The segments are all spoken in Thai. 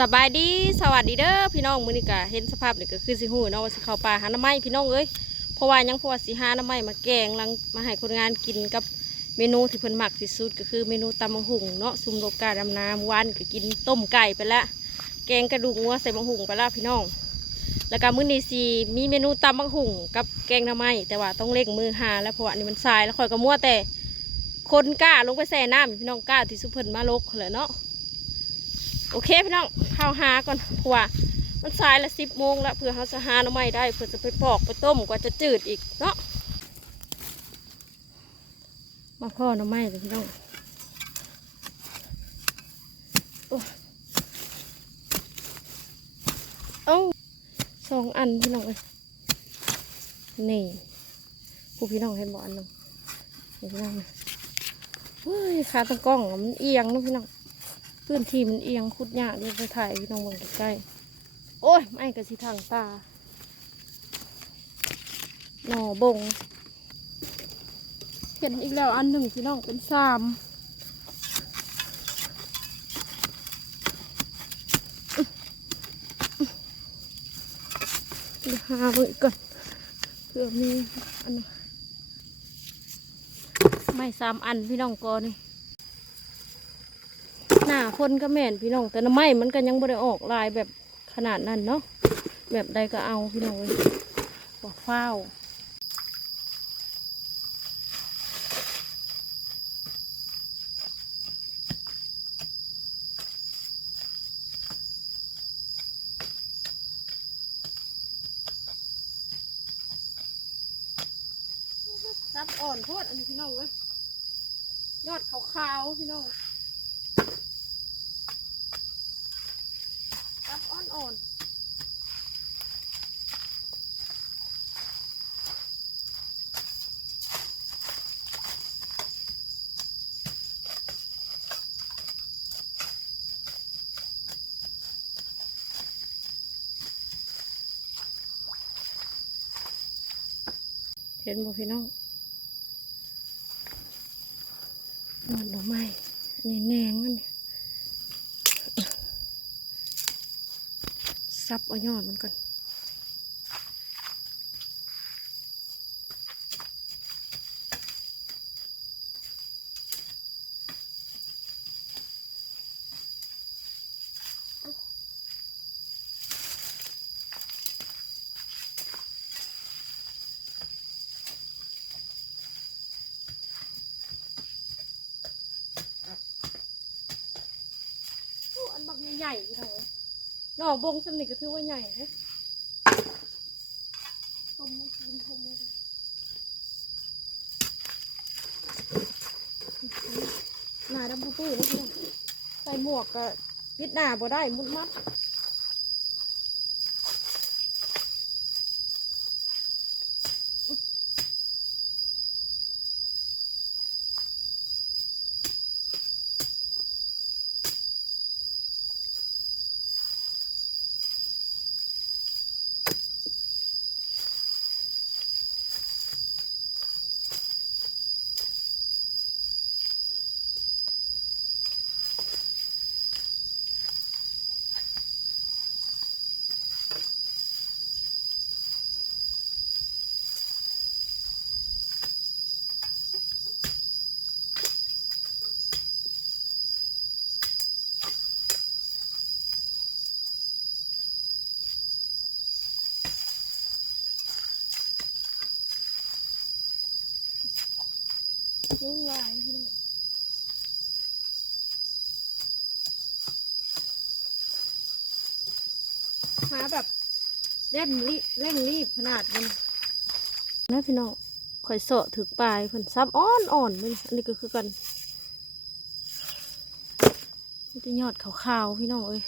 สบายดีสวัสดีเด้อพี่น้องมื้อนี้ก็เห็นสภาพนี่ก็คือสิฮู้เนาะว่าสิเข้าป่าหาหน้ำไม้พี่น้องเอ้ยเพราะว่ายังเพราะว่าสิหาหน้ำไม้มาแกงลังมาให้คนงานกินกับเมนูที่เพิ่นมักที่สุดก็คือเมนูตำบักหุ่งเนาะซุมโลกาดำนาเมื่อวานก็กินต้มไก่ไปละแกงกระดูกงัวใส่บักหุ่งไปละพี่น้อง แล้วก็มื้อนี้สิมีเมนูตำบักหุ่งกับแกงหน้ำไม้แต่ว่าต้องเร่งมือหาแล้วเพราะว่านี่มันทรายแล้วค่อยก็มั่วแต่คนกล้าลงไปแส่น้ำพี่น้องกล้าที่สุเพิ่นมาลกเลยเนาะ โอเคพี่น้องข้าวหาก่อนเพราะว่ามันสายละสิบโมงแล้วเพื่อเขาจะหาหน่อไม้ได้เพื่อจะไปปอกไปต้มกว่าจะจืดอีกเนาะมาพ่อหน่อไม้เลยพี่น้องโอ้เอ้าสองอันพี่น้องเลยนี่ผู้พี่น้องเห็นบ่อันหนึงพี่น้องเฮ้ยขาตั้งกล้องมันเอียงนะพี่น้อง พื้นที่มันเอียงคุดยากเดี๋ยวไปถ่ายพี่น้องเบิ่งใกล้ๆโอ้ยไม่กระสิทางตาหน่อบงเห็นอีกแล้วอันหนึ่งพี่น้องเป็นสามหาเบิ่งอีกก่อนเผื่อมีอันไม่สามอันพี่น้องกอนี่ หน้าคนก็แม่นพี่น้อง แต่น้ำไม้มันก็ยังบ่ได้ออกลายแบบขนาดนั้นเนาะแบบใดก็เอาพี่น้องเลยบอกเฝ้าซับอ่อนโพดอันนี้พี่น้องเว้ยยอดขาวๆพี่น้อง ห็นบ่พี่น้องนอนดอกไม้นี่แนงมันนี้ซับเอายอดมันก่อน ใหญ่พี่น้องเอ้ยหน่อบงสำนิก็ถือว่าใหญ่นะพมกินพมหน้าดำปื้อๆนะพี่น้องใส่หมวกก็ปิดหน้าบ่ได้มุดมัด ยุ่งลายพี่น้องหาแบบเร่งรีบเร่งรีบขนาดมันนะพี่น้องข่อยเสาะถึกปลายเพิ่นซับอ่อนอ่อนเลยอันนี้ก็คือกันนี่จะยอดขาวๆพี่น้องเอ้ย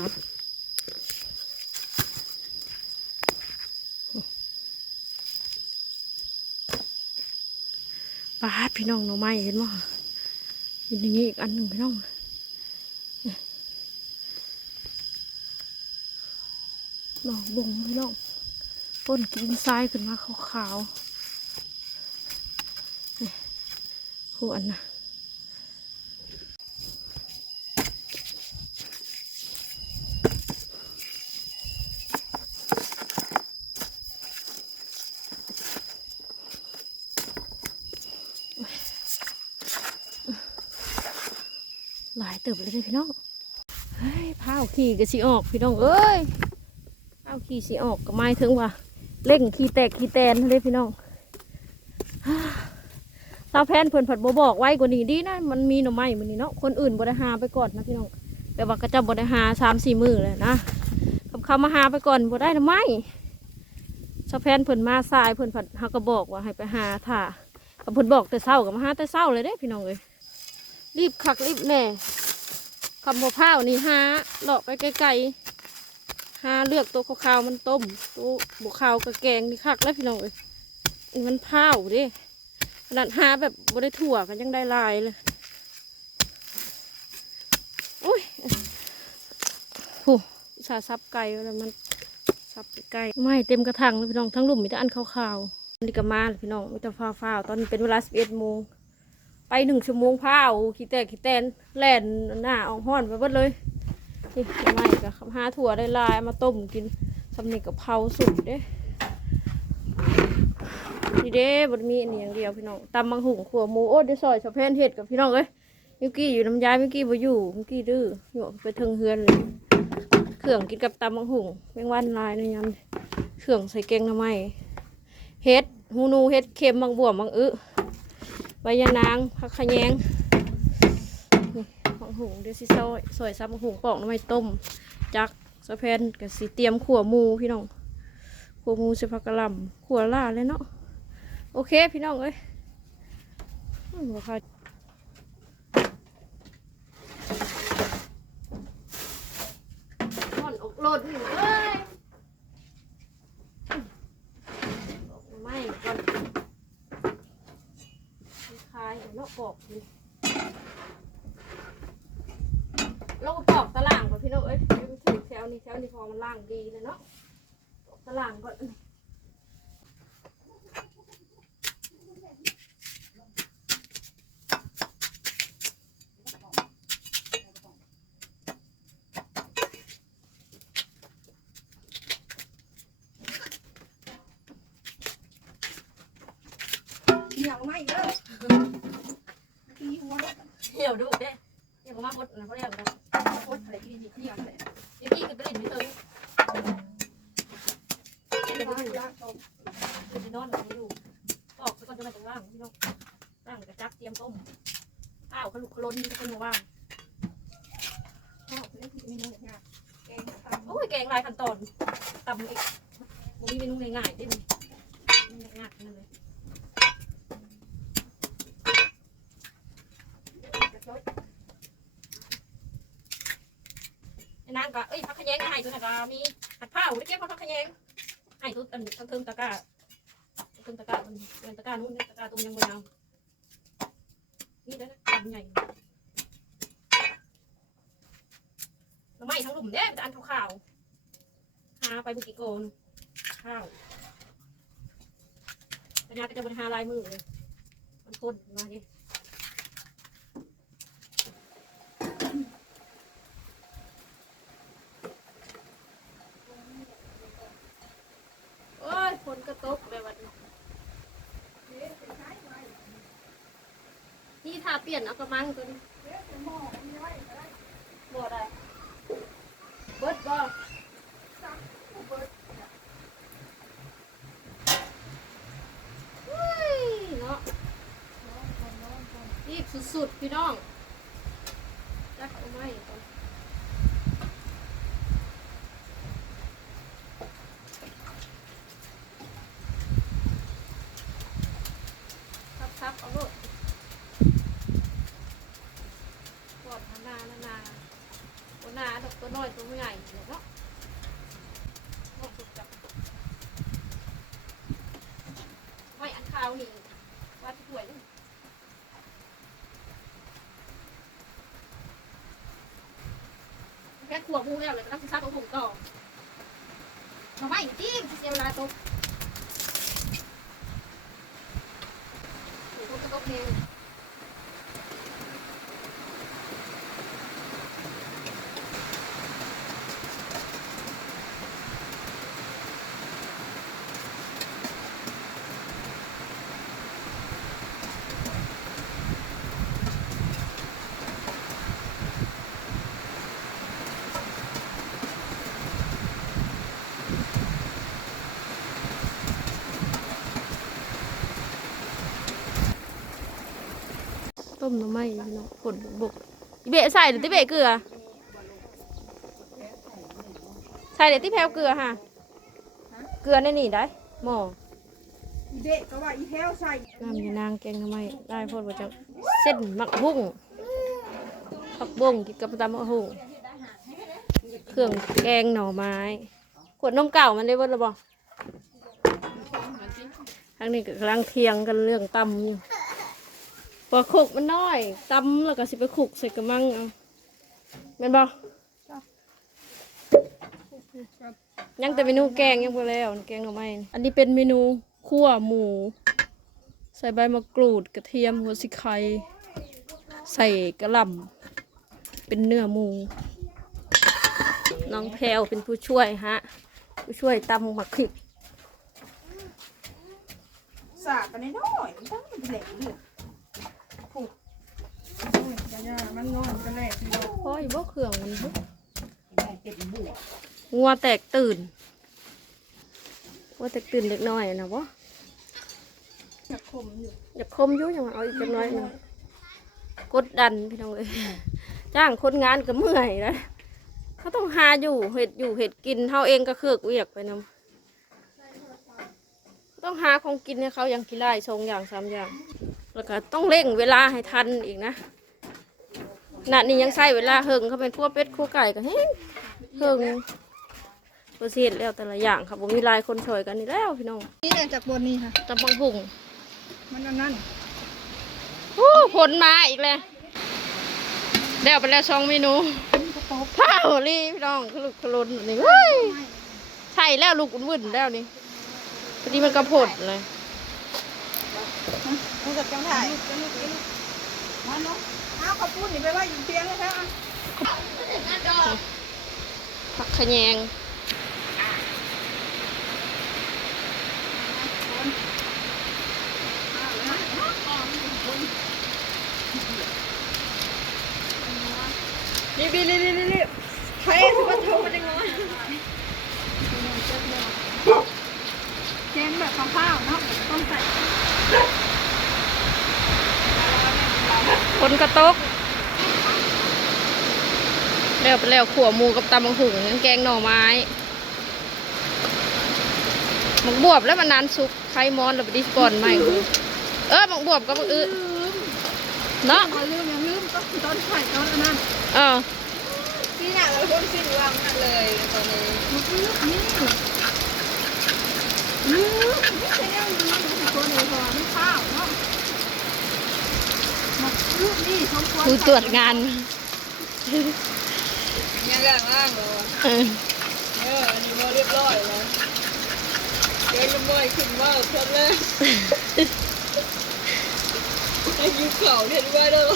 ปาดพี่น้องหน่อไม้เห็นบ่เป็นอย่างนี้อีกอันหนึ่งพี่น้องหน่อบงพี่น้องต้นกินทรายขึ้นมาขาวๆนี่หัวอันน่ะ ติบเลยพี่น้องเฮ้ยพาวขี่ก็สิออกพี่น้องเอ้ยพาวขี่สิออกก็ไม่ถึงว่าเร่งขี่แตกขี่แตนเลยพี่น้องสาวแพนเพิ่นผัดบบอกไว้กว่านี้ดีนะมันมีหน่อไม้มันนี่เนาะคนอื่นบริหาไปก่อนนะพี่น้องแต่ว่าก็จะบริหาสามสี่มือเลยนะคำคำมาหาไปก่อนบ่ได้หน่อไม้สาวแพนเพิ่นมาสายเพิ่นผัดเฮาก็บอกว่าให้ไปหาถ่าเพิ่นบอกแต่เช้าก็มาหาแต่เช้าเลยเด้พี่น้องเลยรีบคักรีบแน่ คำบ่พร้าวนี่หาเลาะไปไกลๆหาเลือกตัวขาวๆมันต้มตัวบุขาวกับแกงนี่คักแล้วพี่น้องเลยนี่มันพ้าวด้ขนาดหาแบบบได้ถั่วกันยังได้ลายเลยอุ้ยโอ้ชาซับไก่แล้วมันซับไก่ไม่เต็มกระถางเลยพี่น้องทั้งลุ่มมีแต่อันขาวๆนี่ก็มาเลยพี่น้องมีแต่ฟ้าๆตอนนี้เป็นเวลาสิบเอ็ดโมง ไปหนึ่งชั่วโมงพ้าขี้แตกขี้แตนแล่นหน้าออกห้อนไปหมดเลยนี่ไม่ก็หาถั่วได้ลายมาต้มกินสำเนีกับเผาสุกเด้นี่เด้บดมีอันนี้อย่างเดียวพี่น้องตำมังหุงขัวหมูโอ้ได้ซอยชาวเพนเห็ดกับพี่น้องเอ้ยมิวกี้อยู่น้ำยายมิวกี้บ่อยู่มิวกี้ดื้ออยู่ไปเทิงเฮือนเลยเครื่องกินกับตำมังหุงแมงวันลายในยำเครื่องใส่แกงทำไมเห็ดฮูนูเห็ดเค็มบางบวมบางอึ ใบยานางผักขะแยงนี่มังหุงเดี๋ยวสิซอยซอยซับมังหุงปอกน้ำไม้ต้ม จักสะเพนกับสีเตรียมขัวหมูพี่น้องขัวหมูเส่ผักกะล่ำขัวล่าเลยเนาะโอเคพี่น้องเอ้ยอืมบ่ค่ะห่อนอกโลดนี่เอ้ยไม่ก่อนคลายเนาะปอกเราก็ปอกตะล่างก่อนพี่น้องเอ้ยมันถึงแถวนี้แถวนี้พอมันล่างดีเลยเนาะปอกตะล่างก่อนเหนียวไหมเด้อ ตีหัวเดี๋ยวดูเด้เดี๋ยวมาพดนะเขาเรียกนะโคตรอะไรที่นี่เหนียวเลยเดี๋ยวพี่ก็ไปเล่นไม่เติมเดี๋ยวไปดูละชมเดี๋ยวไปนอนไม่ดูออกไปก่อนจะมาตรงล่างพี่น้องล่างกระจับเตรียมต้มข้าวขลุกขล้นที่คนมาว่างข้าวเล่นที่เมนูเนี่ยแกงตำโอ้ยแกงลายขั้นตอนตำอีกมันมีเมนูง่ายๆได้ไหมง่ายๆนั่นเลย กระชด นางก็เอ้ยพักขยงให้ตัวนั้นก็มีหัดผ้าได้เก็บพักขยงให้ตัวอันทั้งเทิงตะกร้าเทิงตะกร้ามันเป็นตะกร้านู้นตะกร้าตรงยังบนเอานี่นะตำใหญ่หน่อไม้ทั้งหลุมเนี่ยจะอันขาวๆหาไปบุกิโกนข้าวปัญญาก็จะบริหาลายมือเลยมันคนมาดิโอ้ยฝนก็ตกเลยวันนี้ ที่ทาเปลี่ยนเอากระมังตัวนี้ หม้อมีไว้ก็ได้ บ่ได้เบิดบ่ ซักผู้เบิด เฮ้ยเนาะ น้องคนน้องคน รีบสุดๆ พี่น้องจักเอาไม้ก่อนทับๆเอาโลดกอดนานานานา ตัวหนาดอกตัวน้อยตัวใหญ่เนาะลองสุกจับไม่อันขาวนี่ว่าที่ถ้วยนี่แค่ ขวบมูแล้วเลยก็ต้องซักเอาผมต่อนมาไม่จิ้มเสียเวลาตกโอ้โหตกเพลง ต้มหน้ำไม้พี่น้องผลบกอีเบะใส่หรือที่เบะเกลือ ใส่เดี๋ยวที่แพลวเกลือค่ะ เกลือในนี่ได้หม้ออีเด็กก็ว่าอีแถวใส่น้ำยานางแกงหน้ำไม้ได้พอดว่าจะเส้นมักบุ้งผักบุ้งกินกับตำมะฮุ่งเครื่องแกงหน่อไม้ ขวดนมเก่ามันได้เบิดหรือเปล่าทางนี้ก็กำลังเทียงกันเรื่องตำอยู่ พอขุกมันน้อยตำแล้วก็สิไปขุกใส่กระมังเอาแม่นบ่ยังแต่เมนูแกงยังบ่แล้วแกงหน่อไม้อันนี้เป็นเมนูคั่วหมู ใส่ใบมะกรูดกระเทียมหัวสิไข่ใส่กระหล่ำเป็นเนื้อหมู น้องแพรวเป็นผู้ช่วยฮะ ผู้ช่วยตำหมักขิกสาดไปน้อยๆมันตั้งมันแหลกเลยผูกโอ้ ยอย่าๆมันนอนกันแหลกพี่น้องพ่อยบ่เครื่องมันบ่งัวแตกตื่นงัวแตกตื่นเล็กน้อยนะบ่อยากคมอยู่อยากคมอยู่ยังว่าเอาอีกจักหน้อยหนึงกดดันพี่น้องเอ้ยจ้างคนงานก็เมื่อยนะเขาต้องหาอยู่เห็ดอยู่เห็ดกินเฮาเองก็เคือกเวียกไปนำต้องหาของกินให้เขาอย่างกินได้สองอย่างสามอย่าง แล้วก็ต้องเร่งเวลาให้ทันอีกนะ น่ะนี่ยังใช้เวลาเฮิงเขาเป็นขั้วเป็ดขั้วไก่ก็เฮ้ยเฮิงเปอร์เซ็นต์แล้วแต่ละอย่างครับผมมีหลายคนช่วยกันนี่แล้วพี่น้องนี่เนี่ยจากบนนี้ค่ะตำบังหุ่งมันอันนั้นโอ้ผลมาอีกเลยเดี๋ยวไปแล้วสองเมนูข้าวรีพี่น้องขลุกขลุนนี่เว้ยใช่แล้วลูกอุ่นๆแล้วนี่พอดีมันกระพดเลยมันจะจังถ่ายมา เนาะเอาข้าวปุ้นนี่ไปไว่าอยู่เตียงเลยค่ะผักขะแยงรีบรีบรีบรีบรีบเฮ้ยสุภาพโทรมาจังเลยเจนแบบข้าวๆเนาะต้องใส่ คนกระตกแล้วไปแล้วขัวหมูกับตำบังหุ่งแกงหน่อไม้หมักบวบแล้วมันนานสุกไข่มอนแล้วไปดิสก่อนใหม่กูเออหมักบวบกับหมักอื้อเนาะเอาลืมอย่างลืมก็ตอนใส่ตอนอันนั้นเออนี่เนี่ยเราคนสิ้นวังนั่นเลยตอนนี้มันลืมนี่ลืมไม่ใช่เรื่องลืมตัวนี้พอไม่ข้าวเนาะ มันลืมนี่สมควรดูตรวจงานยังล่างล่างเลยเออเอออันนี้มาเรียบร้อยแล้วเดินยังไม่ขึ้นมาคนแรกไอ้ยิ้มเข่าเห็นไว้เด้อ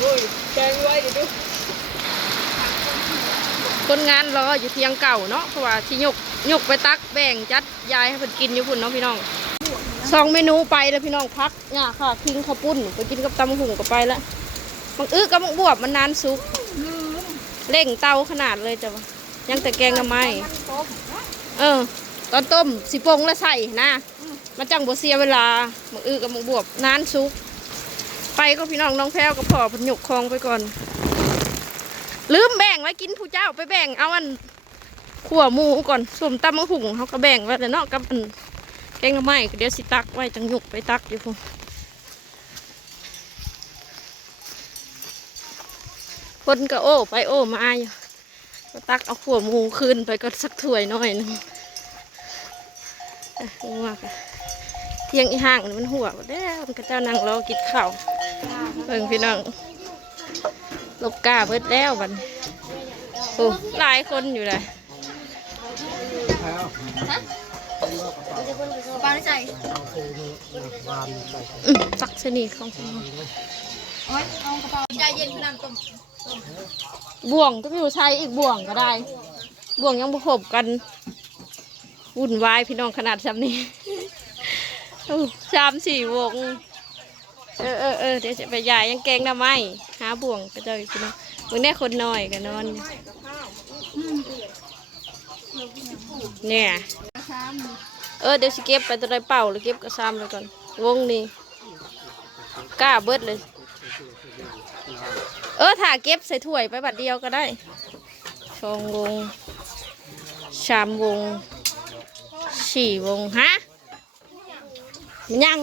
โอ้ยแกงไว้เดี๋ยวดูคนงานรออยู่เทียงเก่าเนาะเพราะว่าที่ยกยกไปตักแบ่งจัดยายให้เพิ่นกินอยู่พุ่นเนาะพี่น้อง สองเมนูไปแล้วพี่น้องพักเนี่ยค่ะคิงข้าวปุ้นไปกินกับตำหุ่งก็ไปแล้วบางอื้อกับบังบวบมันนานสุกเร่งเตาขนาดเลยจ้ะยังแต่แกงหน่อไมเออ ตอนต้มสิปรุงแล้วใส่นะมันจังบ่เสียเวลาบังอื้อกับบังบวบนานสุก ไปก็พี่น้องน้องแพรวกับพ่อเพนยกคลองไปก่อน ลืมแบ่งไว้กินผู้เจ้าไปแบ่งเอาอันขั่วมูก่อนส่วมตำมะหุ่งเขาก็แบ่งไว้แล้วเนาะกับอัน แกงหน่อไม้เดี๋ยวสิตักไว้จังหยกไปตักอยู่พุ่นคนก็โอ้ไปโอ้มาอยู่ก็ตักเอาขัวมูขึ้นไปก็สักถ้วยหน่อยนึงงัวกะเที่ยงอีห่างมันหัวแล้วมันก็เจ้านั่งรอกินข้าวเบิ่งพี่น้องลบกาเบิดแล้วบันโอ้หลายคนอยู่เลย ปลาใส่ตักชนีของฉันโอ้ยเอากระเป๋าใจเย็นคือน้ำต้มบ่วงก็ไม่รู้ใช้อีกบ่วงก็ได้ บ่วงยังประกบกันวุ่นวายพี่น้องขนาดซ้ำนี้สามสี่วงเออเออเออเดี๋ยวจะไปยายยังแกงหน้ำไมหาบ่วงก็เจะพี่น้องมึงได้คนน้อยกันนอน เนี่ย ช้ำเออเดี๋ยวสิเก็บไปตัวใดเป่าหรือเก็บกระซ้ำไปก่อน วงนี้กล้าเบิดเลย เออถ้าเก็บใส่ถ้วยไปบัดเดียวก็ได้สองวงสามวงสี่วงฮะมันยัง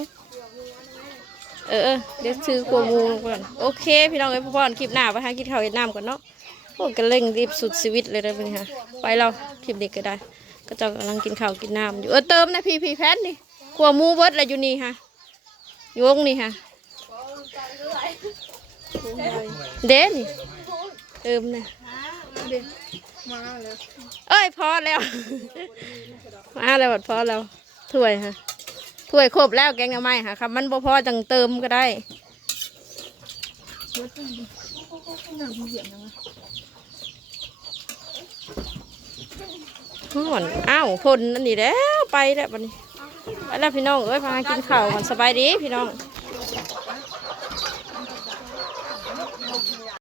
เออเดี๋ยวซื้อกัวหมูก่อนโอเค พี่น้องเอ้ยพ่อคลิปหน้าไปหากินข้าวเวียดนามก่อนเนาะโอ้กระเร่งรีบสุดชีวิตเลยนะเป็นค่ะไปเราคลิปเด็กก็ได้ ก็เจะกำลังกินข้าวกินน้ำอยู่เออเติมนะพี่พี่แพทนี่ขัวมูเบิร์ดอะไรอยู่นี่ค่ะอยู่วงนี่ค่ะเด้นี่เติมนะเด็กมาแล้วเอ้ยพอแล้วมาแล้วบัดพอแล้วถ้วยค่ะถ้วยครบแล้วแกงหน่อไม้ค่ะครับมันพอจังเติมก็ได้ ห่อนอ้าวพนนั่นนี่แล้วไปแล้วบัดนี้ไปแล้วพี่น้องเอ้ยพากินข้าวก่อนสบายดีพี่น้อง